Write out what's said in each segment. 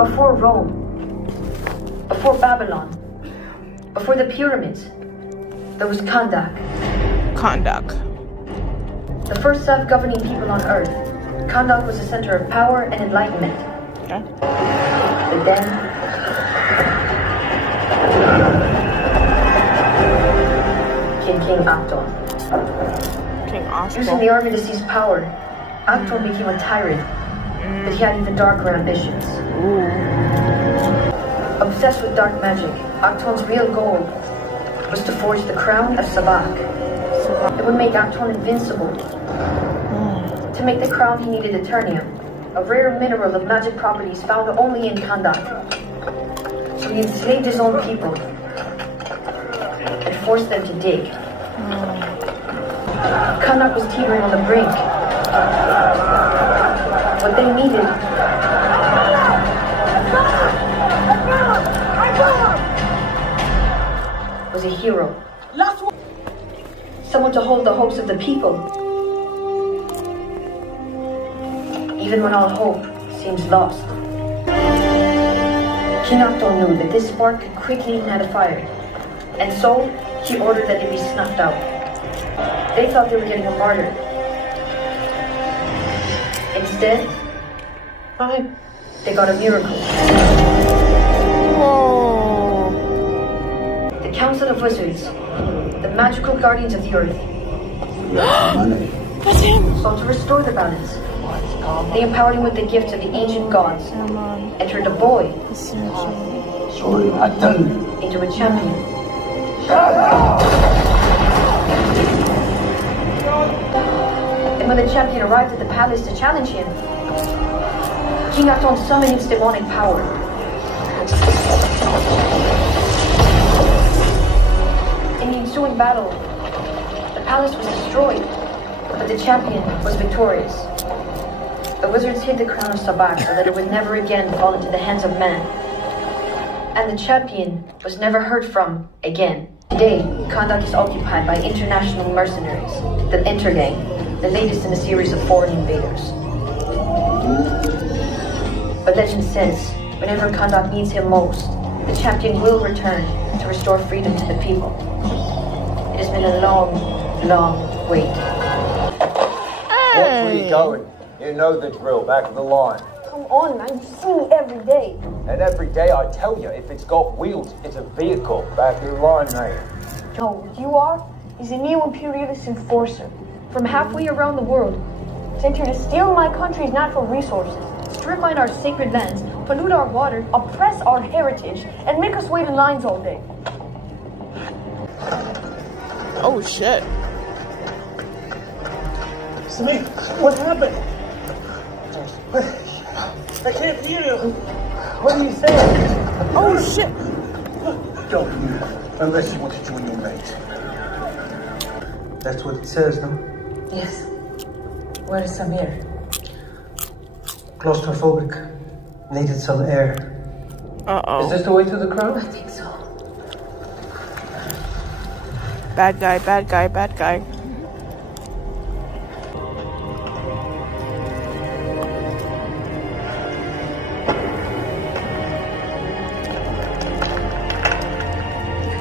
Before Rome, before Babylon, before the pyramids, there was Kandak. Kandak. The first self-governing people on Earth. Kandak was the center of power and enlightenment. Okay. But then, King Akton. King Oscar. Using the army to seize power, Akton became a tyrant, but he had even darker ambitions. Ooh. Obsessed with dark magic, Akton's real goal was to forge the crown of Sabak. It would make Akton invincible. To make the crown, he needed Eternium, a rare mineral of magic properties found only in Kandak. So he enslaved his own people and forced them to dig. Kandak was teetering on the brink. What they needed was a hero. Someone to hold the hopes of the people. Even when all hope seems lost. King Akton knew that this spark could quickly ignite a fire, and so he ordered that it be snuffed out. They thought they were getting a martyr. Instead, they got a miracle. Whoa. The Council of Wizards, the magical guardians of the earth, That's him. sought to restore the balance. They empowered him with the gifts of the ancient gods, and turned a boy into a champion. And when the champion arrived at the palace to challenge him, King Akton summoned his demonic power. In the ensuing battle, the palace was destroyed, but the champion was victorious. The wizards hid the crown of Sabak so that it would never again fall into the hands of man. And the champion was never heard from again. Today, Kandak is occupied by international mercenaries, the Intergang, the latest in a series of foreign invaders. But legend says, whenever Kandak needs him most, the champion will return to restore freedom to the people. It has been a long, long wait. Watch where you're going. You know the drill, back of the line. Come on, man, you see me every day. And every day I tell you, if it's got wheels, it's a vehicle. Back of the line, mate. No, what you are is a neo-imperialist enforcer from halfway around the world, sent here to steal my country's natural resources, strip mine our sacred lands, pollute our water, oppress our heritage, and make us wait in lines all day. Oh shit. Smith, what happened? I can't hear you. What are you saying? Oh shit. Don't move unless you want to join your mate. That's what it says, no? Yes. Where is Samir? Claustrophobic. Needed some air. Uh-oh. Is this the way to the crown? I think so. Bad guy, bad guy, bad guy.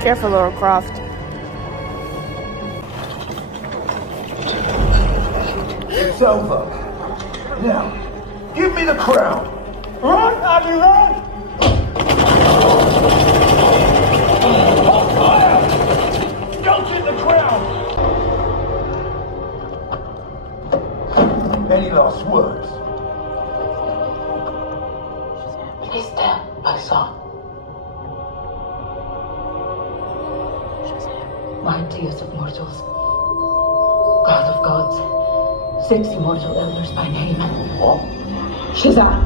Careful, Laura Croft. It's over. Now, give me the crown. Run, Abby, run! Don't get the crown! Any last words? It is there, my son. Mightiest of mortals, God of gods, 6 immortal elders by name. What? Shazam!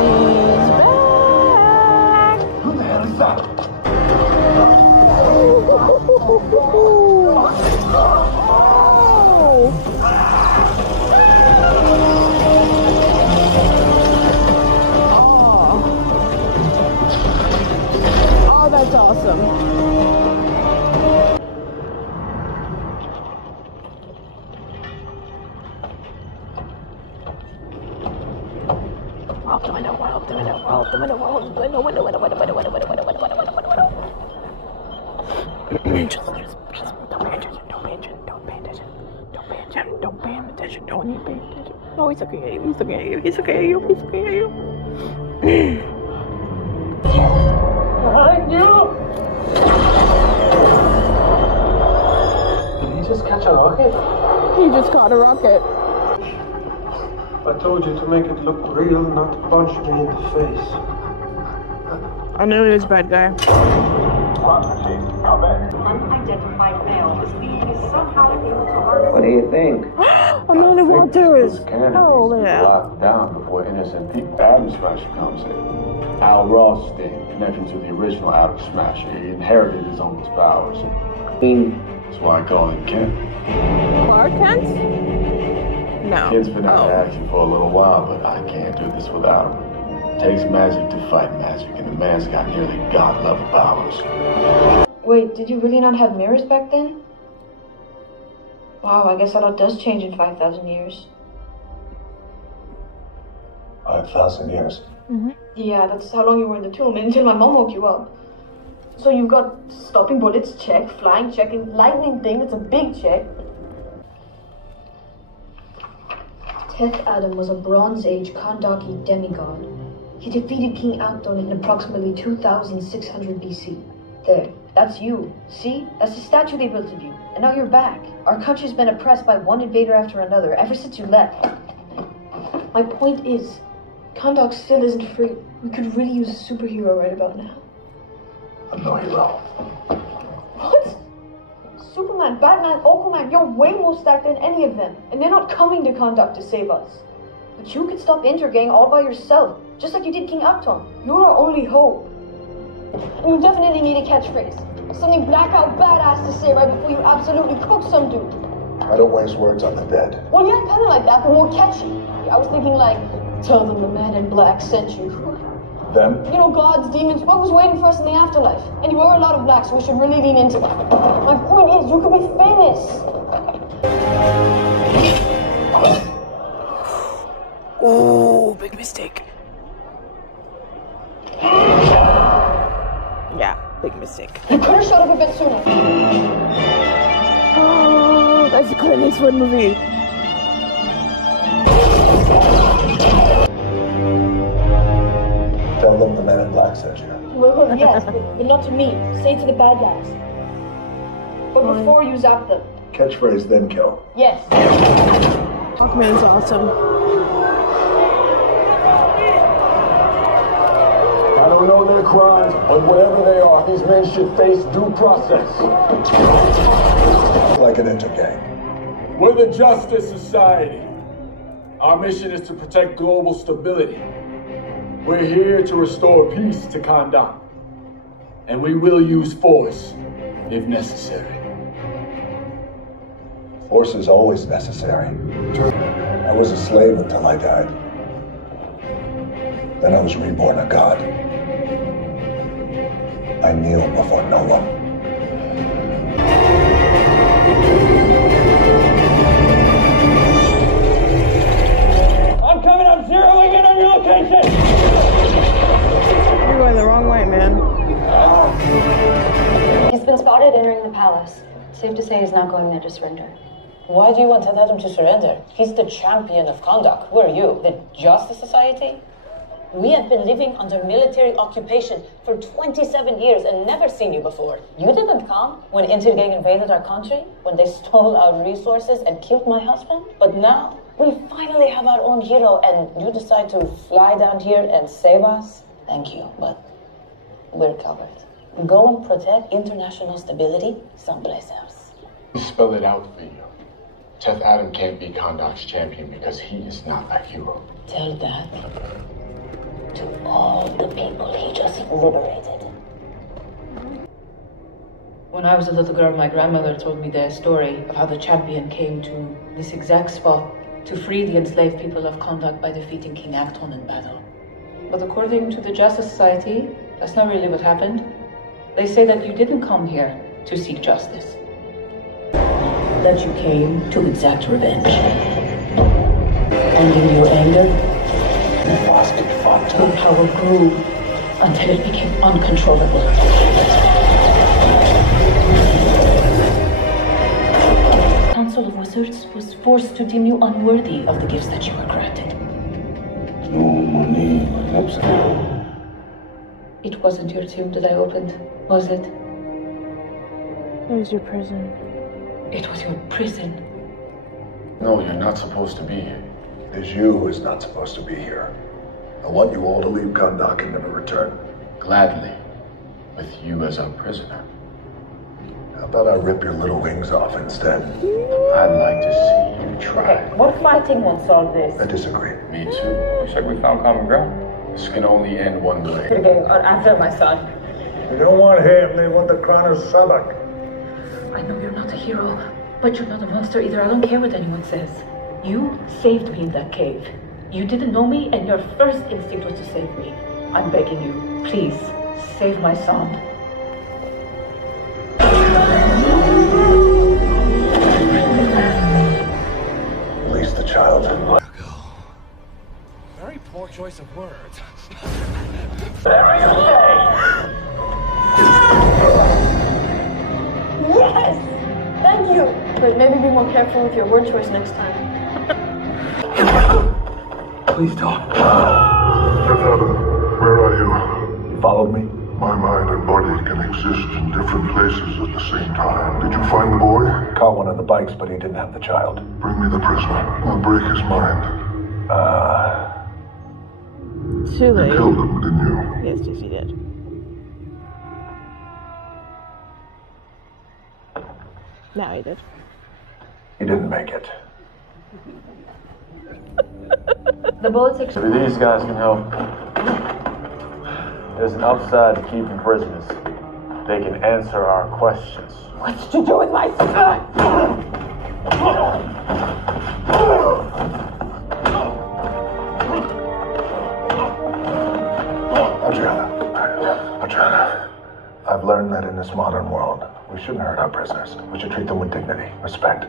He's back. Who the hell is that? Oh, that's awesome. Open the window, open the window, open the window, open the window, window. Just don't pay attention, don't pay attention, don't pay attention, don't pay attention, don't pay attention, don't you pay attention. No, he's looking at you, he's looking at you, he's looking at you, he's looking at you. Behind you! Did he just catch a rocket? He just caught a rocket. I told you to make it look real, not to punch me in the face. I knew he was a bad guy. Unidentified male is being somehow able to harness. What do you think? Amanda Walters! Cannon Hell needs to be yeah. locked down before innocent people. Atom Smasher comes in. Al Rothstein, connection to the original Atom Smasher. He inherited his uncle's powers. That's why I call him Ken. Clark Kent? No. Ken's been out of action for a little while, but I can't do this without him. It takes magic to fight magic, and the man's got nearly god-level powers. Wait, did you really not have mirrors back then? Wow, I guess a lot does change in 5,000 years. 5,000 years. Yeah, that's how long you were in the tomb, until my mom woke you up. So you've got stopping bullets, check, flying, check, and lightning thing, that's a big check. Teth Adam was a Bronze Age Kandaki demigod. He defeated King Akton in approximately 2600 BC. There, that's you. See? That's the statue they built of you. And now you're back. Our country's been oppressed by one invader after another ever since you left. My point is, Kandok still isn't free. We could really use a superhero right about now. I'm no hero. What? Superman, Batman, Aquaman, you're way more stacked than any of them. And they're not coming to Kandok to save us. But you could stop Intergang all by yourself, just like you did King Akton. You're our only hope. And you definitely need a catchphrase. Something blackout badass to say right before you absolutely cook some dude. I don't waste words on the dead. Well, yeah, kind of like that, but more catchy. I was thinking like, tell them the man in black sent you. Them? You know, gods, demons, what was waiting for us in the afterlife? And you are a lot of black, so we should really lean into that. My point is, you could be famous. Oh, big mistake. Yeah, big mistake. You could have shut up a bit sooner. Oh, that's a Clint Eastwood movie. Tell them the man in black sent you. Well, yes, but not to me. Say it to the bad guys. But before you zap them. Catchphrase, then kill. Yes. Hawkman's awesome. I don't know their crimes, but whatever they are, these men should face due process. Like an intergang. We're the Justice Society. Our mission is to protect global stability. We're here to restore peace to Kandok. And we will use force if necessary. Force is always necessary. I was a slave until I died. Then I was reborn a god. I kneel before no one. I'm coming, I'm zeroing in on your location! You're going the wrong way, man. He's been spotted entering the palace. Safe to say he's not going there to surrender. Why do you want Adam to surrender? He's the champion of Kandok. Who are you? The Justice Society? We have been living under military occupation for 27 years and never seen you before. You didn't come when Intergang invaded our country, when they stole our resources and killed my husband. But now, we finally have our own hero and you decide to fly down here and save us? Thank you, but we're covered. Go and protect international stability someplace else. Spell it out for you. Teth Adam can't be Kandok's champion because he is not a hero. Tell that to all the people he just liberated. When I was a little girl, my grandmother told me the story of how the champion came to this exact spot to free the enslaved people of Kandok by defeating King Akton in battle. But according to the Justice Society, that's not really what happened. They say that you didn't come here to seek justice. That you came to exact revenge. And in your anger, Your power grew until it became uncontrollable. The Council of Wizards was forced to deem you unworthy of the gifts that you were granted. It wasn't your tomb that I opened, was it? It was your prison. It was your prison. No, you're not supposed to be here. It is you who is not supposed to be here. I want you all to leave Kahndaq and never return. Gladly. With you as our prisoner. How about I rip your little wings off instead? I'd like to see you try. Okay, what fighting won't solve this? I disagree. Me too. Looks like we found common ground. This can only end one way. Okay, after my son. You don't want him, they want the crown of Sabak. I know you're not a hero, but you're not a monster either. I don't care what anyone says. You saved me in that cave. You didn't know me, and your first instinct was to save me. I'm begging you, please, save my son. Release the child. Very poor choice of words. Yes! Thank you! But maybe be more careful with your word choice next time. Please don't. Where are you? You followed me? My mind and body can exist in different places at the same time. Did you find the boy? Caught one of the bikes, but he didn't have the child. Bring me the prisoner. I'll break his mind. Too late. You killed him, didn't you? Yes, you did. Now he did. He didn't make it. The bullets explode. Maybe these guys can help. There's an upside to keeping prisoners. They can answer our questions. What's to do with my son? Adriana, I've learned that in this modern world, we shouldn't hurt our prisoners. We should treat them with dignity, respect.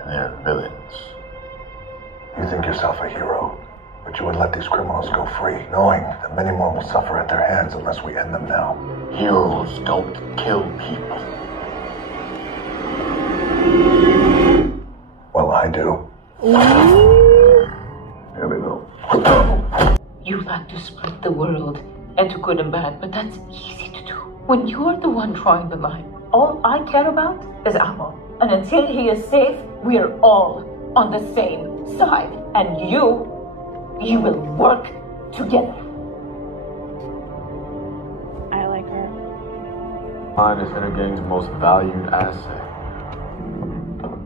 And they're villains. You think yourself a hero, but you would let these criminals go free, knowing that many more will suffer at their hands unless we end them now. Heroes don't kill people. Well, I do. Here we go. You like to split the world into good and bad, but that's easy to do. When you're the one drawing the line, all I care about is Amon. And until he is safe, we're all on the same side. And you will work together. I like her. Mine is Intergang's most valued asset.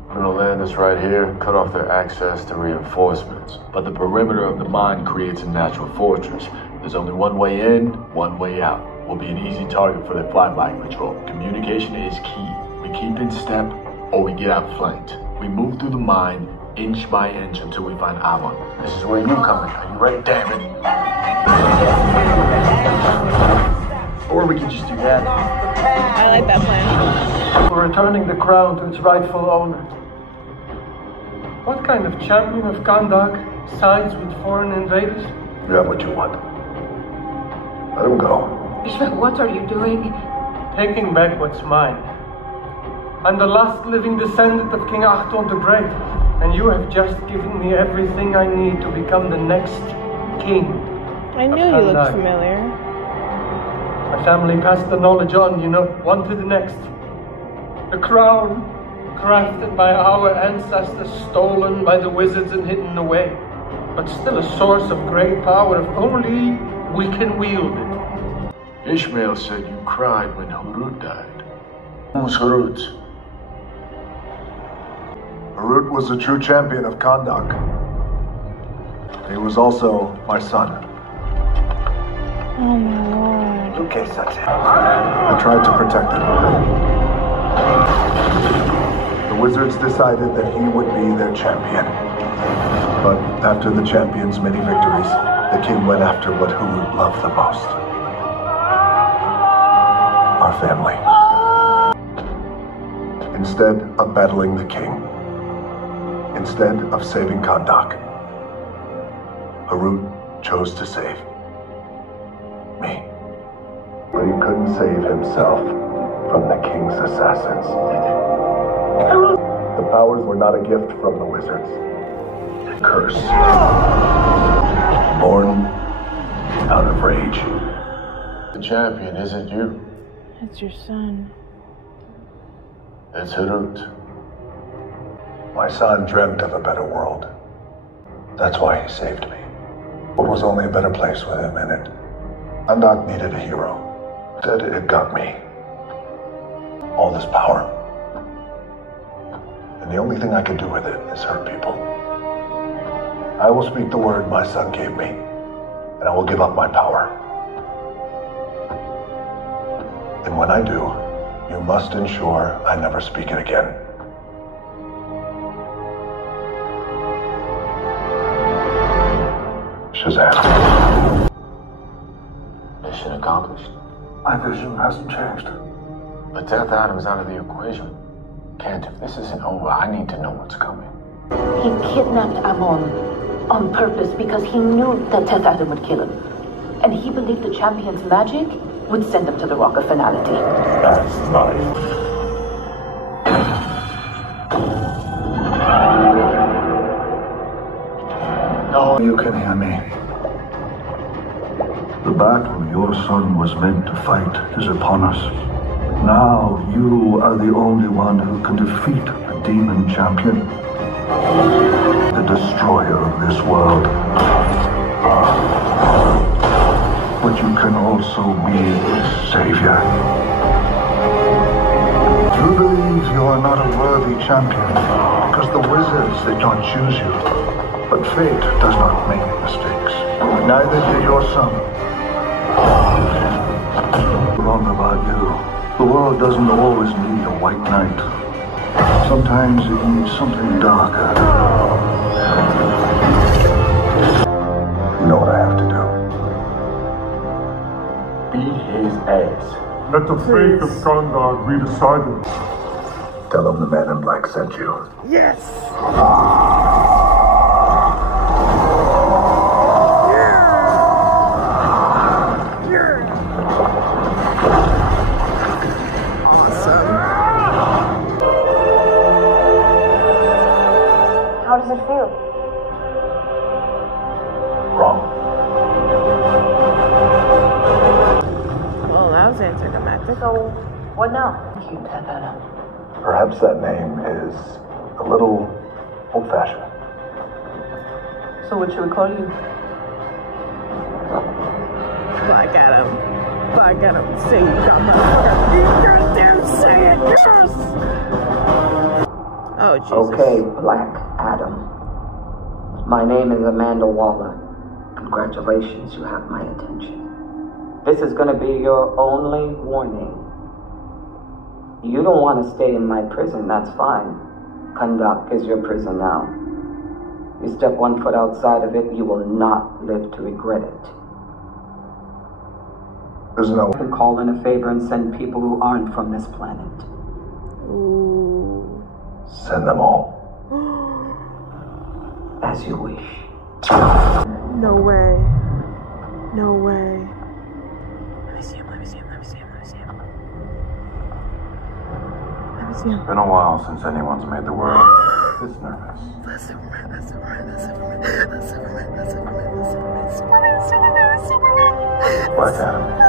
We're gonna land this right here, cut off their access to reinforcements. But the perimeter of the mine creates a natural fortress. There's only one way in, one way out. We'll be an easy target for their flyby patrol. Communication is key. We keep in step, or we get outflanked. We move through the mine, inch by inch, until we find Amon. This is where you come in. Are you ready? Damn it! Or we could just do that. I like that plan. We're returning the crown to its rightful owner. What kind of champion of Kahndaq sides with foreign invaders? You have what you want. Let him go. Ishmael, what are you doing? Taking back what's mine. I'm the last living descendant of King Achton the Great, and you have just given me everything I need to become the next king. I knew you looked familiar. My family passed the knowledge on, one to the next. The crown, crafted by our ancestors, stolen by the wizards and hidden away, but still a source of great power if only we can wield it. Ishmael said you cried when Harut died. Who's Harut? Harut was the true champion of Kahndaq. He was also my son. Oh my lord. I tried to protect him. The wizards decided that he would be their champion. But after the champion's many victories, the king went after what Harut loved the most. Our family. Instead of battling the king, instead of saving Kahndaq, Harut chose to save me. But he couldn't save himself from the king's assassins. The powers were not a gift from the wizards. A curse. Born out of rage. The champion isn't you. It's your son. It's Harut. My son dreamt of a better world. That's why he saved me. It was only a better place with him in it. Kahndaq needed a hero. Instead, it got me. All this power. And the only thing I can do with it is hurt people. I will speak the word my son gave me, and I will give up my power. And when I do, you must ensure I never speak it again. Shazam. Mission accomplished. My vision hasn't changed. But Death Adam's out of the equation. Kent, if this isn't over, I need to know what's coming. He kidnapped Amon on purpose because he knew that Death Adam would kill him. And he believed the champion's magic would send him to the Rock of Finality. That's nice. No, you can hear me. The battle your son was meant to fight is upon us. Now you are the only one who can defeat the demon champion, the destroyer of this world. But you can also be its savior. You believe you are not a worthy champion because the wizards did not choose you. But fate does not make mistakes. Neither did your son. Wrong about you. The world doesn't always need a white knight. Sometimes it needs something darker. You know what I have to do. Beat his ass. Let the fate of Kahndaq be decided. Tell him the man in black sent you. Yes! How does it feel? Wrong. Well, that was anticlimactic. So, what now? You, Death Adam. Perhaps that name is a little old-fashioned. So what should we call you? Black Adam. Black Adam. Say you got motherfucker. You goddamn say it, yes! Oh, Jesus. Okay, Black Adam. My name is Amanda Waller. Congratulations, you have my attention. This is gonna be your only warning. You don't want to stay in my prison, that's fine. Kahndaq is your prison now. You step one foot outside of it, you will not live to regret it. There's no... I can call in a favor and send people who aren't from this planet. Ooh. Send them all. As you wish. No way. No way. Let me see him. It's been a while since anyone's made the world this nervous. Black Adam.